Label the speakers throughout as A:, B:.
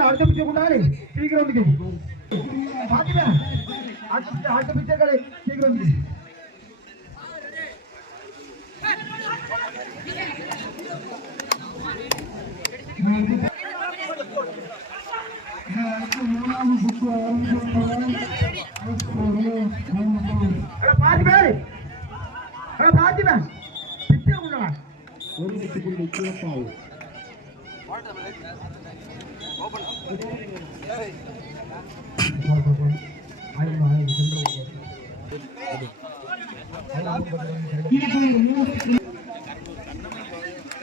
A: அடுத்த பிச்சை கொண்டாரு சீக்கிரம் வந்து பாத்துக்க அடுத்த அடுத்த பிச்சை கடை சீக்கிரம் வந்து பாத்துமே பாத்துமே பிச்சை கொண்டா
B: ஒரு வெற்றி புள்ளி சிறப்பாகும்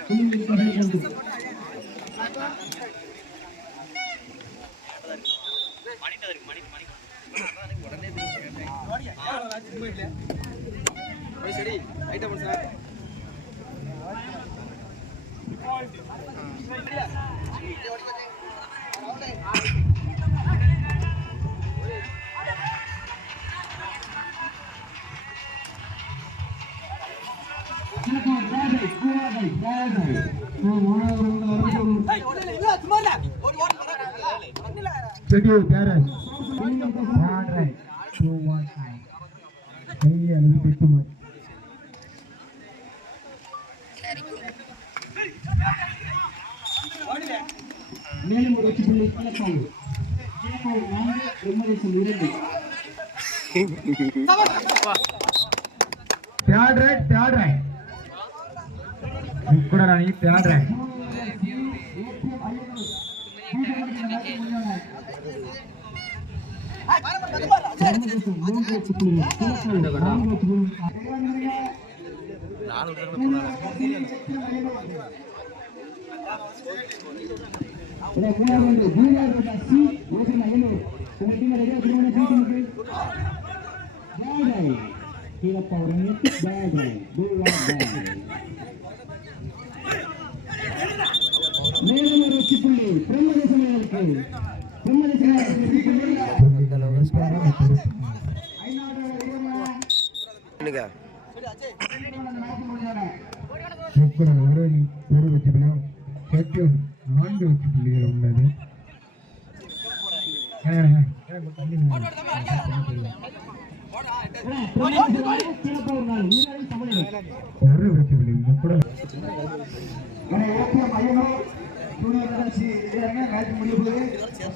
A: Schedule parents. One right, two one nine. Hey, a little bit too much.
B: மேலும் ஒரு வெற்றி புள்ளி சிறப்பாகும் சிறப்பாகும் நான்கு பிரம்மதேசம் இரண்டு
A: Third right, third right. కూడా రాని third right.
B: பிரம்மதேசம் மூன்று மேலும் ஒரு வெற்றி புள்ளி பிரம்மதேசம் இருக்கு பிரம்மதேசம்
A: கூட ஒரு ஒரு வெற்றி புள்ளியும் சத்தியம் நான்கு வெற்றி புள்ளிகள் உள்ளது.
B: கீழப்பா ஒரு நாள் வீரர்கள்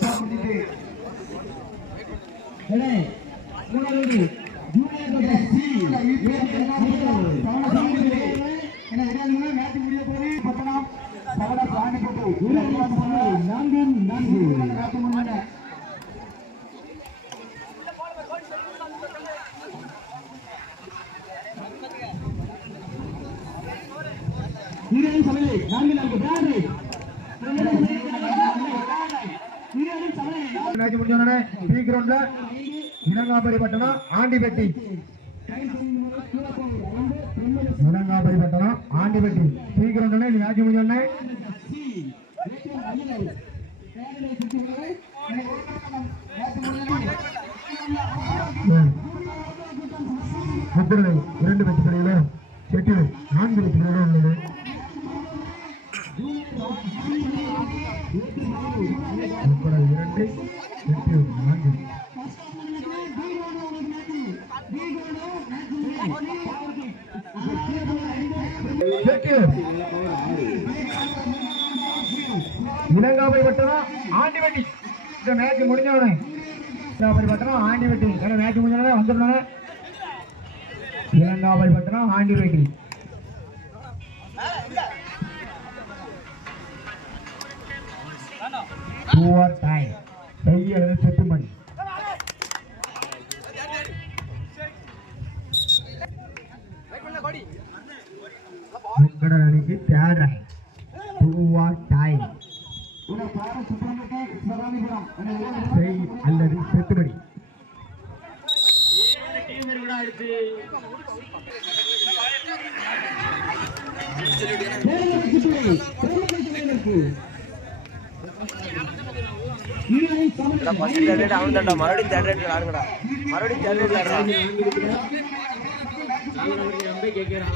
B: சமநிலை
A: ஒரு
B: மூணாவது நான்கு நான்கு. நான்கு நான்கு.
A: மேட்ச் முடிஞ்ச உடனே பி கிரவுண்ட்ல இளங்காபுரி பட்டணம் ஆண்டிபட்டி. இளங்காபுரி பட்டணம் ஆண்டிபட்டி. பி கிரவுண்ட்ல மேட்ச் முடிஞ்ச உடனே முத்திரை இரண்டு வெற்றி புள்ளிகளும் செட்டில் நான்கு வெற்றி புள்ளிகளும் உள்ளது. முப்பது இரண்டு எட்டு நான்கு செட்டில் இலங்காபுரி ஆண்டி ஆண்டிவட்டி. இந்த மேட்ச் முடிஞ்சவனே பட்டனா ஆண்டி ஆண்டிவட்டி. ஏன்னா மேட்ச் முடிஞ்சவனே வந்துடனே பட்டனா ஆண்டி ஆண்டிவட்டி. Poor time. பெரிய செட்டு மணி அணிக்கு third right to our time செய் அல்லது
C: தான்டா மறுபடியும் தேர்ட் ரேட் ஆடுங்கடா. மறுபடியும் தேர்ட் ரேட் ஆடுறா.
B: கேட்கிறான்.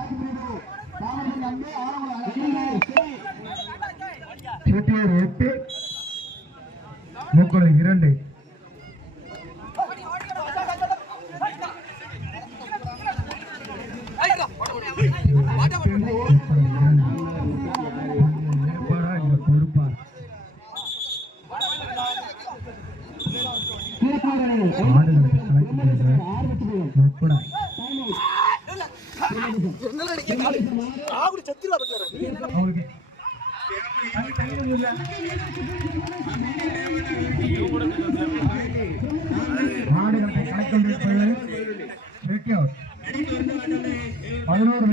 B: செட்டியார் எட்டு முக்குளை இரண்டு. பதினோரு ஆடுகளத்தை கலைக்கொண்டிருப்பது செட்டியார் பதினோரு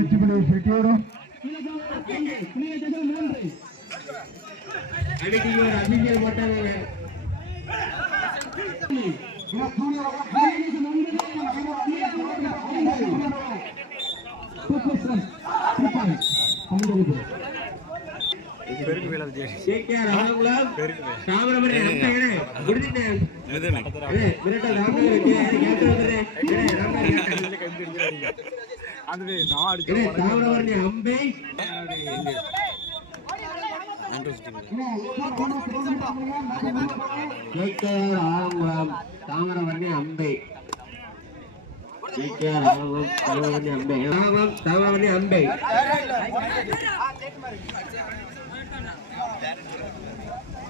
C: அம்பை. ஆலங்குளம் தாமிரபரணி அம்பை. தாமிரபரணி அம்பை. ராமம் தாமிரபரணி அம்பை.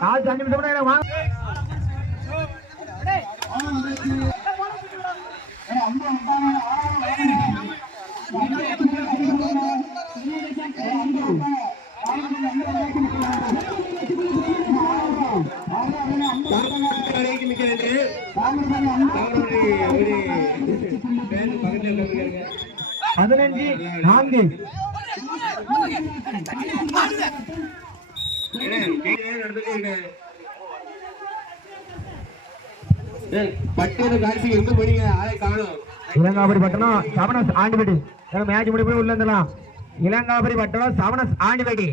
B: நாலு அஞ்சு நிமிஷம் கூட வாங்க. இளங்காபுரி பட்டணம் சவணஸ் ஆண்டிபடி மேட்ச் முடிவு உள்ள இருந்தலாம். இளங்காபுரி பட்டணம் சவணஸ் ஆண்டிபடி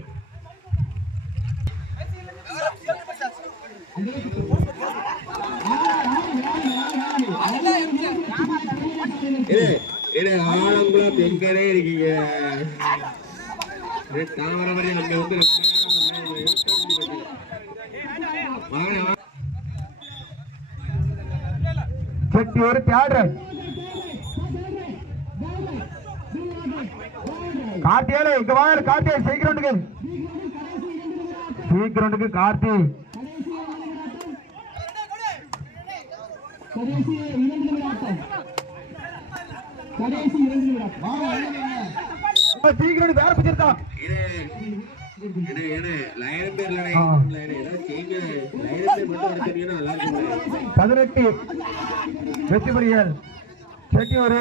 C: இது ஆலங்குளம் எங்கனே இருக்கீங்க? நம்ம வந்து வாங்க வாங்க.
B: செட்டி ஒரு தேடுற. கார்த்தியால இங்க வாங்க கார்த்தியா சீக்கிரண்டுக்கு சீக்கிரண்டுக்கு கார்த்தி. சீக்கிரம் வேற பிடிச்சிருக்கா. பதினெட்டு. வெற்றி புலிகள் செட்டி ஒரு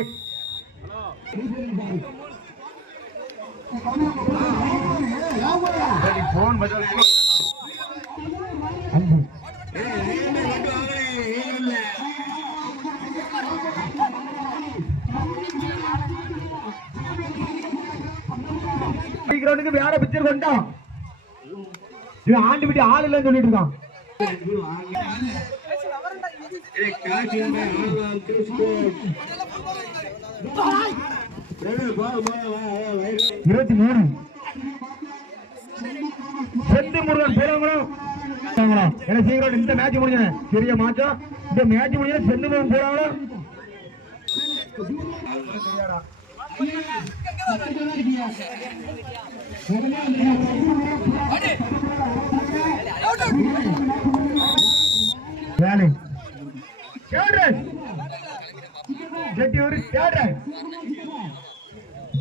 B: போன் அஞ்சு சீக்கிரனுக்கு இவன் ஆண்டு விட்டு ஆள் இல்லைன்னு சொல்லிட்டு இருக்கான். இருபத்தி மூணு. செந்து முருகன் பேரங்குளம்
A: என்ன சீக்கிரம் இந்த மேட்ச் முடிஞ்சேன் பெரிய மாற்றம். இந்த மேட்ச் முடிஞ்ச சென்னு போறாங்களா வேலை தேடுறேன் செட்டியூர் தேடுறேன்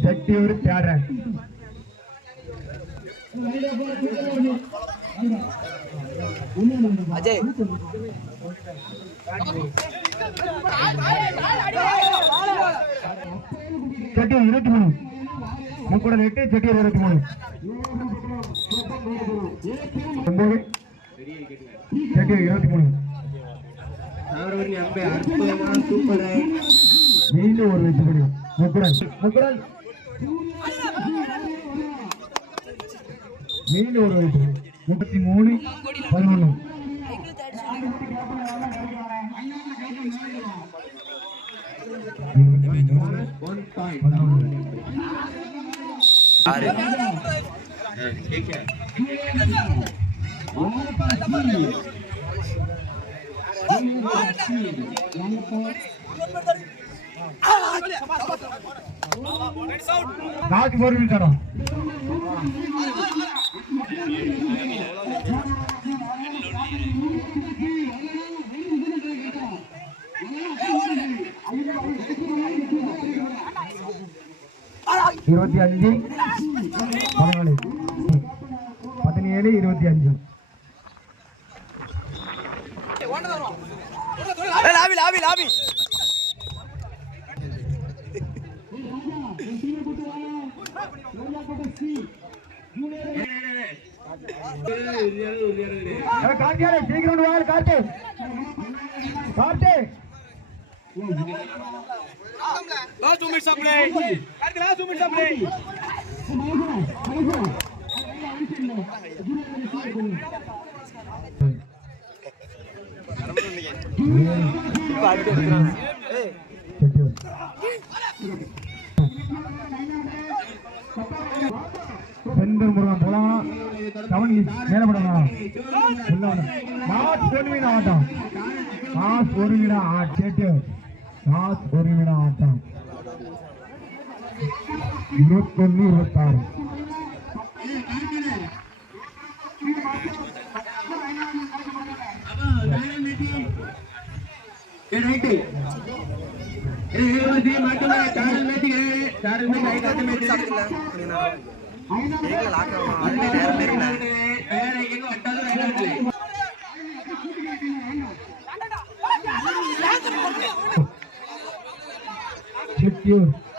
A: செட்டியூர் தேடுறேன்
B: அஜய்
A: செட்டியூர் இருபத்தி மூணு முக்கூட எட்டு செட்டியூர் இருபத்தி மூணு ஒன்பது செட்டியூர் இருபத்தி மூணு மீண்டும் ஒரு வெற்றி முக்குடன் முக்குடன் மீண்டும் ஒரு வெற்றி முப்பத்தி மூணு பதினொன்று
B: ஆறு
A: நாக்கு போர் தரம் இருபத்தி அஞ்சு. பதினாலு பதினேழு இருபத்தி அஞ்சு
B: லாபி லாபி லாபி
A: கார்த்தியாரே சீக்கிரம் வாங்க Karthi Karthi
B: Last two minutes of play. Karthik, last two minutes of play. இப்ப அடிக்க
A: கவனி மேல மாஸ் ஒரு மீன ஆட்டம். மாஸ் ஒரு மாஸ் ஒரு ஆட்டம். இருபத்தொன்னு இருபத்தாறு.
B: நீங்களும் lock